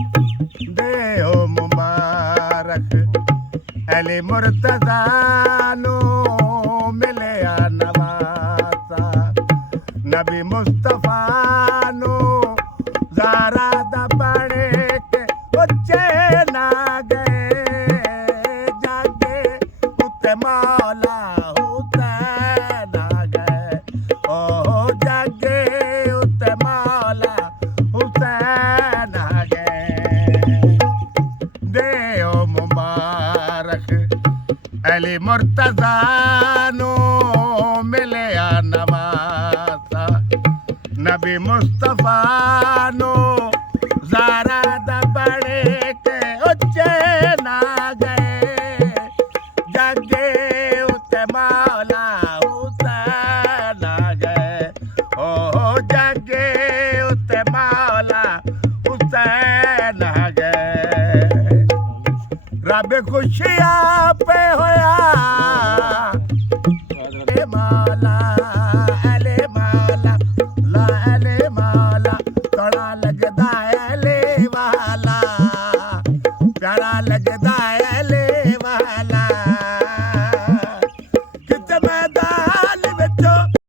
देओ मुबारक अली मुर्तज़ा नूं मिलिया नवाज़ा नबी मुस्तफा नूं ज़ारा दा बण के उच्चे ना गए जागे उत्ते मौला हुसैन आ गए ओ जागे उत्ते मौला हुसैन आ गए देओ मुबारक अली मुर्तज़ा नूं मिलिया नवाज़ा नबी मुस्तफा नूं ज़ारा दा बण के उच्चे ना गए जागे उत्ते मौला हुसैन आ गए ओ जागे उत्ते मौला हुसैन आ गए रब खुशियां पे होया ए मौला अले मौला ला अले मौला थोड़ा लगदा है ले वाला प्यारा लगदा है ले